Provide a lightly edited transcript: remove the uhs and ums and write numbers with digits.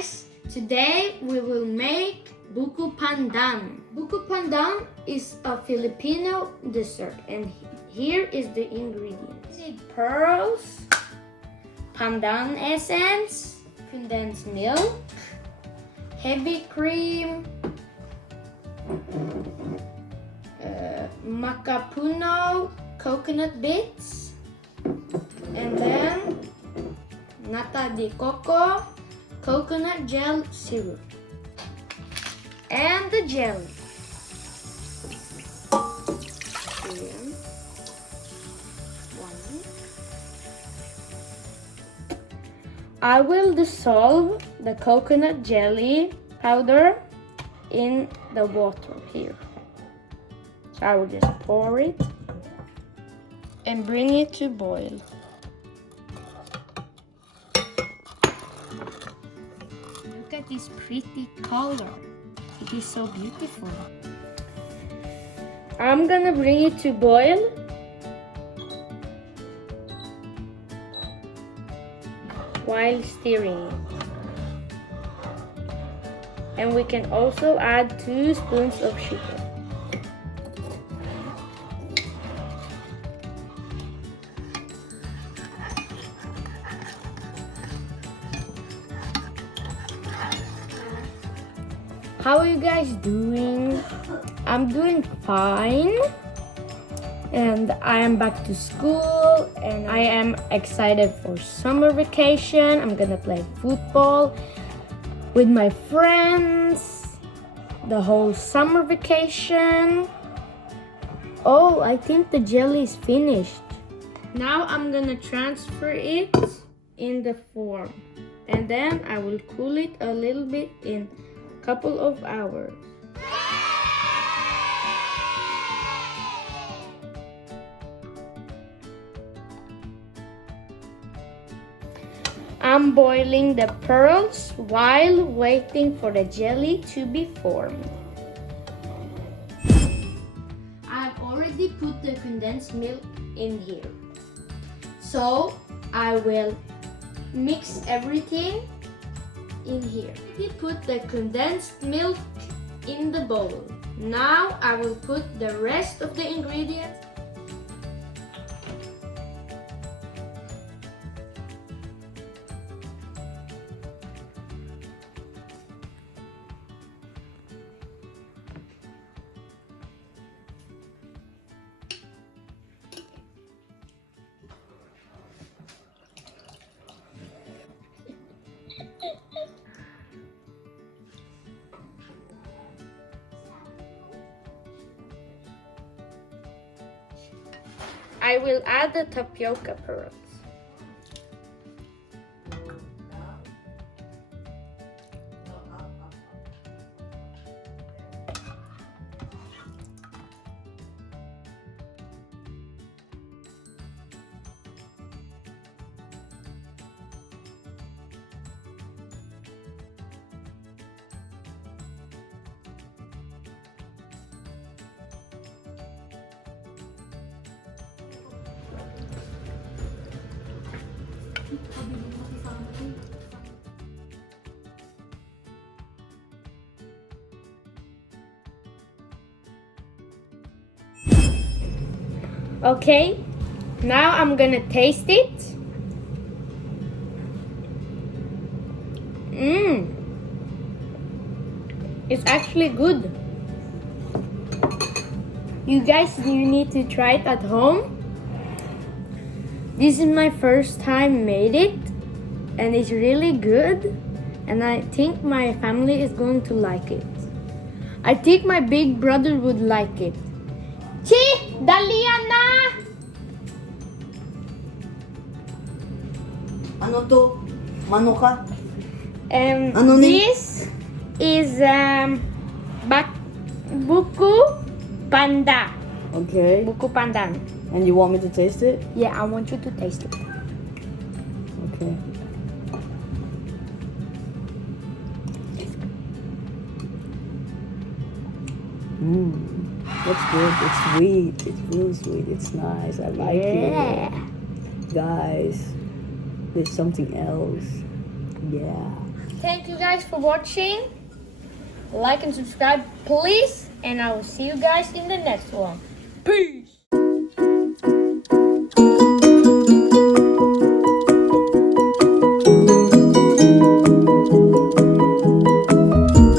guys, today we will make buko pandan. Buko pandan is a Filipino dessert and here is the ingredients. We need pearls, pandan essence, condensed milk, heavy cream, macapuno coconut bits, and then nata de coco coconut gel syrup, and the jelly. Here. One. I will dissolve the coconut jelly powder in the water here. So I will just pour it and bring it to boil. Look at this pretty color. It is so beautiful. I'm gonna bring it to boil. While stirring it. And we can also add 2 spoons of sugar. How are you guys doing? I'm doing fine. And I am back to school and I am excited for summer vacation. I'm gonna play football with my friends the whole summer vacation. Oh, I think the jelly is finished. Now I'm gonna transfer it in the form and then I will cool it a little bit in a couple of hours. I'm boiling the pearls while waiting for the jelly to be formed. I've already put the condensed milk in here. So I will mix everything in here. I put the condensed milk in the bowl. Now I will put the rest of the ingredients. I will add the tapioca pearls. Okay, now I'm gonna taste it. It's actually good. You guys, you need to try it at home. This is my first time made it and it's really good and I think my family is going to like it. I think my big brother would like it. Chi! Dalian na! Ano to? Mano ka? This is buko panda. Okay. Buko pandan. And you want me to taste it? Yeah, I want you to taste it. Okay. That's good. It's sweet. It's really sweet. It's nice. I like it. Guys, there's something else. Yeah. Thank you guys for watching. Like and subscribe, please. And I will see you guys in the next one. Peace.